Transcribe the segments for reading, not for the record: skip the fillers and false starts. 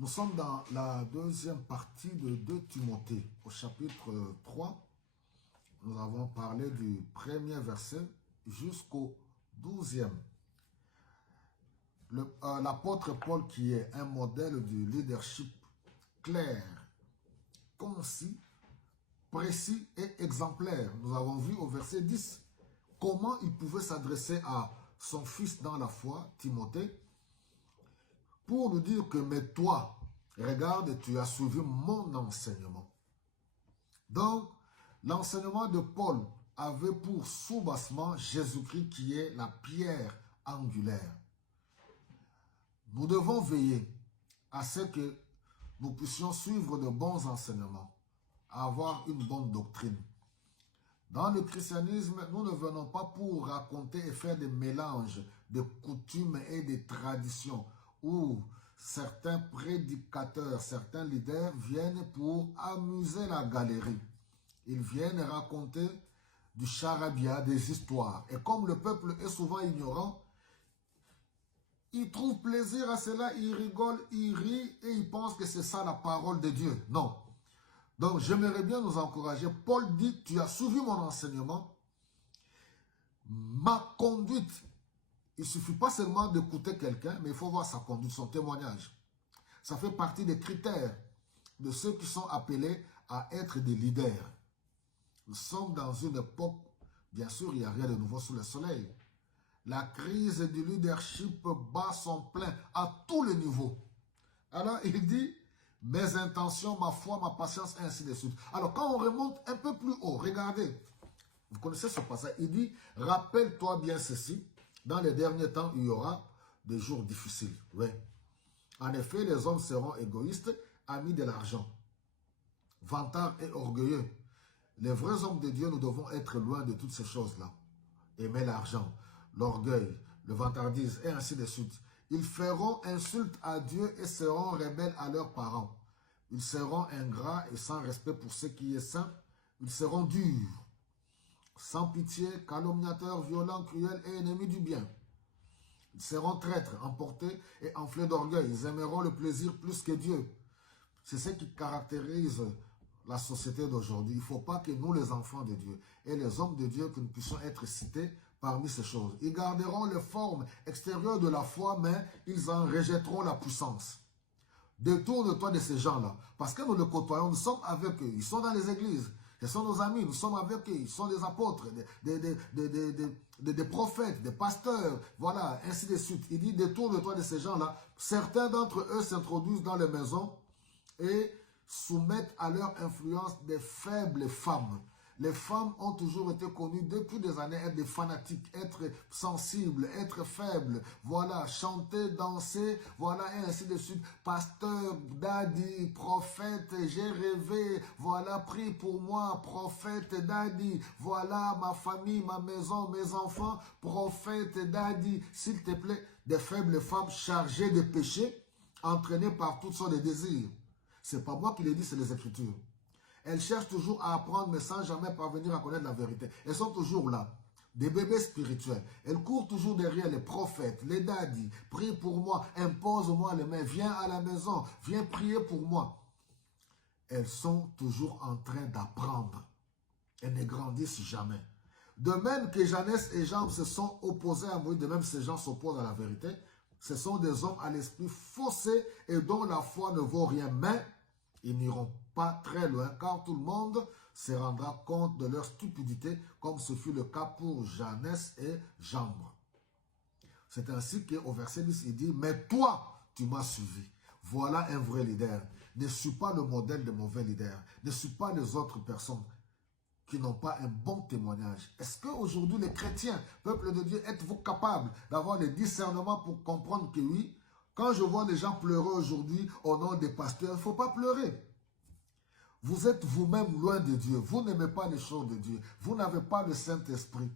Nous sommes dans la deuxième partie de 2 Timothée. Au chapitre 3, nous avons parlé du premier verset jusqu'au 12e. L'apôtre Paul, qui est un modèle du leadership clair, concis, précis et exemplaire. Nous avons vu au verset 10 comment il pouvait s'adresser à son fils dans la foi, Timothée, pour nous dire que, mais toi, regarde, tu as suivi mon enseignement. Donc, l'enseignement de Paul avait pour soubassement Jésus-Christ qui est la pierre angulaire. Nous devons veiller à ce que nous puissions suivre de bons enseignements, avoir une bonne doctrine. Dans le christianisme, nous ne venons pas pour raconter et faire des mélanges de coutumes et de traditions où certains prédicateurs, certains leaders viennent pour amuser la galerie. Ils viennent raconter du charabia, des histoires. Et comme le peuple est souvent ignorant, ils trouvent plaisir à cela, ils rigolent, ils rient et ils pensent que c'est ça la parole de Dieu. Non. Donc, j'aimerais bien nous encourager. Paul dit, tu as suivi mon enseignement, ma conduite. Il ne suffit pas seulement d'écouter quelqu'un, mais il faut voir sa conduite, son témoignage. Ça fait partie des critères de ceux qui sont appelés à être des leaders. Nous sommes dans une époque, bien sûr, il n'y a rien de nouveau sous le soleil. La crise du leadership bat son plein à tous les niveaux. Alors, il dit, mes intentions, ma foi, ma patience, et ainsi de suite. Alors, quand on remonte un peu plus haut, regardez, vous connaissez ce passage, il dit, rappelle-toi bien ceci, dans les derniers temps, il y aura des jours difficiles. Oui. En effet, les hommes seront égoïstes, amis de l'argent, vantards et orgueilleux. Les vrais hommes de Dieu, nous devons être loin de toutes ces choses-là. Aimer l'argent, l'orgueil, le vantardise, et ainsi de suite. Ils feront insulte à Dieu et seront rebelles à leurs parents. Ils seront ingrats et sans respect pour ce qui est saint. Ils seront durs, sans pitié, calomniateurs, violents, cruels et ennemis du bien. Ils seront traîtres, emportés et enflés d'orgueil. Ils aimeront le plaisir plus que Dieu. C'est ce qui caractérise la société d'aujourd'hui. Il ne faut pas que nous, les enfants de Dieu et les hommes de Dieu, que nous puissions être cités parmi ces choses. Ils garderont les formes extérieures de la foi, mais ils en rejetteront la puissance. Détourne-toi de ces gens-là. Parce que nous les côtoyons, nous sommes avec eux. Ils sont dans les églises. Ils sont nos amis, nous sommes avec eux. Ils sont des apôtres, des prophètes, des pasteurs. Voilà, ainsi de suite. Il dit, détourne-toi de ces gens-là. Certains d'entre eux s'introduisent dans les maisons et soumettent à leur influence des faibles femmes. Les femmes ont toujours été connues depuis des années être des fanatiques, être sensibles, être faibles. Voilà, chanter, danser, voilà, et ainsi de suite. Pasteur, daddy, prophète, j'ai rêvé, voilà, prie pour moi, prophète, daddy, voilà, ma famille, ma maison, mes enfants, prophète, daddy, s'il te plaît, des faibles femmes chargées de péché, entraînées par toutes sortes de désirs. C'est pas moi qui l'ai dit, c'est les Écritures. Elles cherchent toujours à apprendre, mais sans jamais parvenir à connaître la vérité. Elles sont toujours là, des bébés spirituels. Elles courent toujours derrière les prophètes, les daddies. Prie pour moi, impose-moi les mains, viens à la maison, viens prier pour moi. Elles sont toujours en train d'apprendre. Elles ne grandissent jamais. De même que Jeannès et Jambes se sont opposés à Moïse, de même ces gens s'opposent à la vérité. Ce sont des hommes à l'esprit faussé et dont la foi ne vaut rien, mais ils n'iront pas très loin, car tout le monde se rendra compte de leur stupidité, comme ce fut le cas pour Jeannès et Jambes. C'est ainsi qu'au verset 10, il dit, mais toi, tu m'as suivi. Voilà un vrai leader. Ne suis pas le modèle de mauvais leader. Ne suis pas les autres personnes qui n'ont pas un bon témoignage. Est-ce qu'aujourd'hui, les chrétiens, peuple de Dieu, êtes-vous capables d'avoir le discernement pour comprendre que oui, quand je vois les gens pleurer aujourd'hui au nom des pasteurs, il ne faut pas pleurer. Vous êtes vous-même loin de Dieu. Vous n'aimez pas les choses de Dieu. Vous n'avez pas le Saint-Esprit.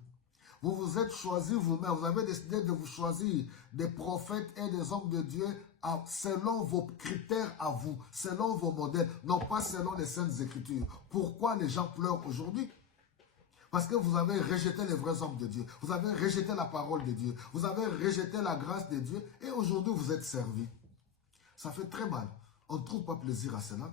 Vous vous êtes choisi vous-même. Vous avez décidé de vous choisir des prophètes et des hommes de Dieu selon vos critères à vous, selon vos modèles, non pas selon les Saintes Écritures. Pourquoi les gens pleurent aujourd'hui? Parce que vous avez rejeté les vrais hommes de Dieu. Vous avez rejeté la parole de Dieu. Vous avez rejeté la grâce de Dieu. Et aujourd'hui, vous êtes servis. Ça fait très mal. On ne trouve pas plaisir à cela.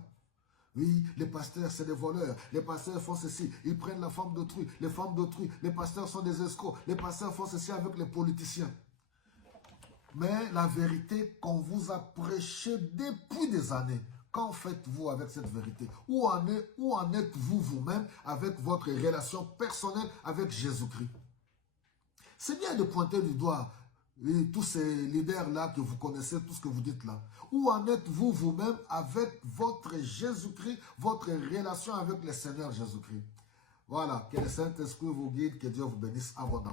Oui, les pasteurs, c'est des voleurs. Les pasteurs font ceci. Ils prennent la femme d'autrui, les femmes d'autrui. Les pasteurs sont des escrocs. Les pasteurs font ceci avec les politiciens. Mais la vérité qu'on vous a prêchée depuis des années, qu'en faites-vous avec cette vérité? Où en êtes-vous vous-même avec votre relation personnelle avec Jésus-Christ? C'est bien de pointer du doigt tous ces leaders-là que vous connaissez, tout ce que vous dites là. Où en êtes-vous vous-même avec votre Jésus-Christ, votre relation avec le Seigneur Jésus-Christ? Voilà, que le Saint-Esprit vous guide, que Dieu vous bénisse abondamment.